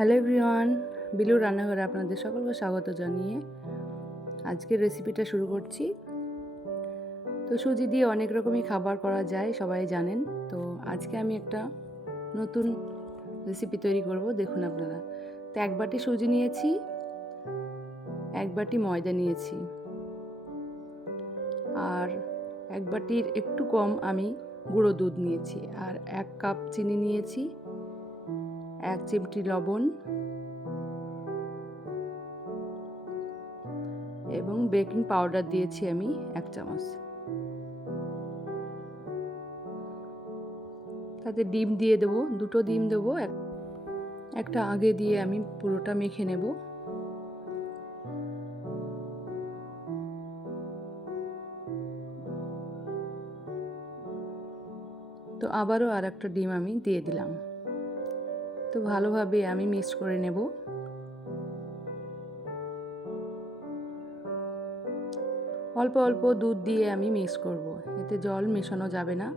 Hello everyone, বিলুর রান্নাঘরে আপনাদের সকলকে স্বাগত জানিয়ে আজকের রেসিপিটা শুরু করছি। তো সুজি দিয়ে অনেক রকমই খাবার করা যায়, সবাই জানেন। তো আজকে আমি একটা নতুন রেসিপি তৈরি করব, দেখুন আপনারা। তো এক বাটি সুজি নিয়েছি, এক বাটি ময়দা নিয়েছি, আর এক বাটির একটু কম আমি গুঁড়ো দুধ নিয়েছি, আর 1 কাপ চিনি নিয়েছি, 1 চিমটি লবণ এবং বেকিং পাউডার দিয়েছি আমি 1 চামচ। তাতে ডিম দিয়ে দেবো, 2টো ডিম দেবো, একটা আগে দিয়ে আমি পুরোটা মেখে নেব। তো আবারও আর একটা ডিম আমি দিয়ে দিলাম। তো ভালোভাবে আমি মিক্স করে নেব। অল্প অল্প দুধ দিয়ে আমি মিক্স করব, এতে জল মেশানো যাবে না।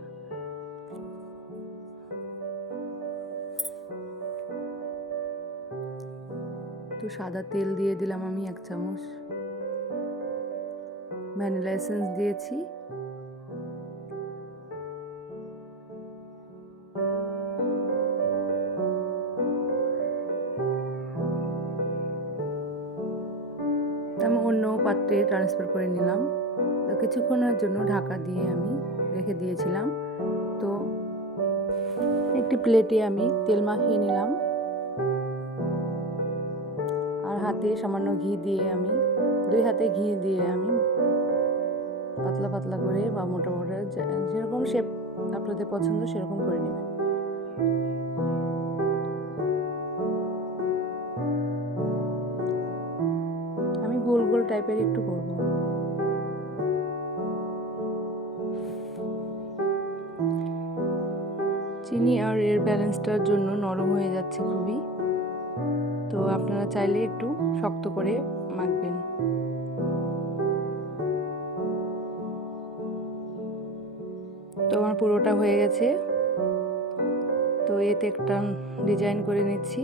তো সাদা তেল দিয়ে দিলাম আমি 1 চামচ, ভ্যানিলা এসেন্স দিয়েছি, আমি অন্য পাত্রে ট্রান্সফার করে নিলাম। তো কিছুক্ষণের জন্য ঢাকা দিয়ে আমি রেখে দিয়েছিলাম। তো একটি প্লেটে আমি তেল মাখিয়ে নিলাম, আর হাতে সামান্য ঘি দিয়ে আমি 2 হাতে ঘি দিয়ে আমি পাতলা পাতলা করে বা মোটা মোটা যেরকম শেপ আপনাদের পছন্দ সেরকম করে নেবেন। আমি গোল গোল টাইপের একটু করব। চিনি আর এর ব্যালেন্সটার জন্য নরম হয়ে যাচ্ছে খুবই, তো আপনারা চাইলে একটু শক্ত করে মাখবেন। তো আমার পুরোটা হয়ে গেছে। তো এতে একটা ডিজাইন করে নিচ্ছি।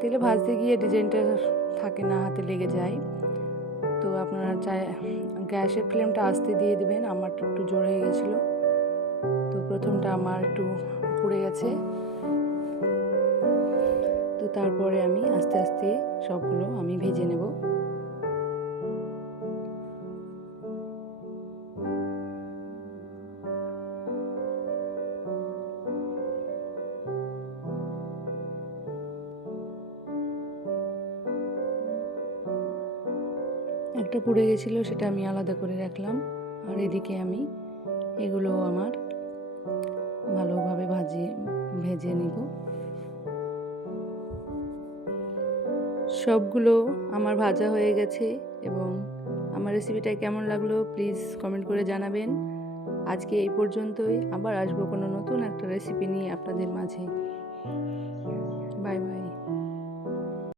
তেলে ভাজতে গিয়ে ডিজাইনটা থাকে না, হাতে লেগে যায়। তো আপনারা চাই গ্যাসের ফ্লেমটা আস্তে দিয়ে দিবেন। আমার একটু জোরে হয়ে গেছিলো, তো প্রথমটা আমার একটু পুড়ে গেছে। তো তারপরে আমি আস্তে আস্তে সবগুলো আমি ভেজে নেব। একটা পুড়ে গেছিলো, সেটা আমি আলাদা করে রাখলাম, আর এদিকে আমি এগুলো আমার ভালোভাবে ভেজে নিব। সবগুলো আমার ভাজা হয়ে গেছে, এবং আমার রেসিপিটা কেমন লাগলো প্লিজ কমেন্ট করে জানাবেন। আজকে এই পর্যন্তই, আবার আসবো কোনো নতুন একটা রেসিপি নিয়ে আপনাদের মাঝে।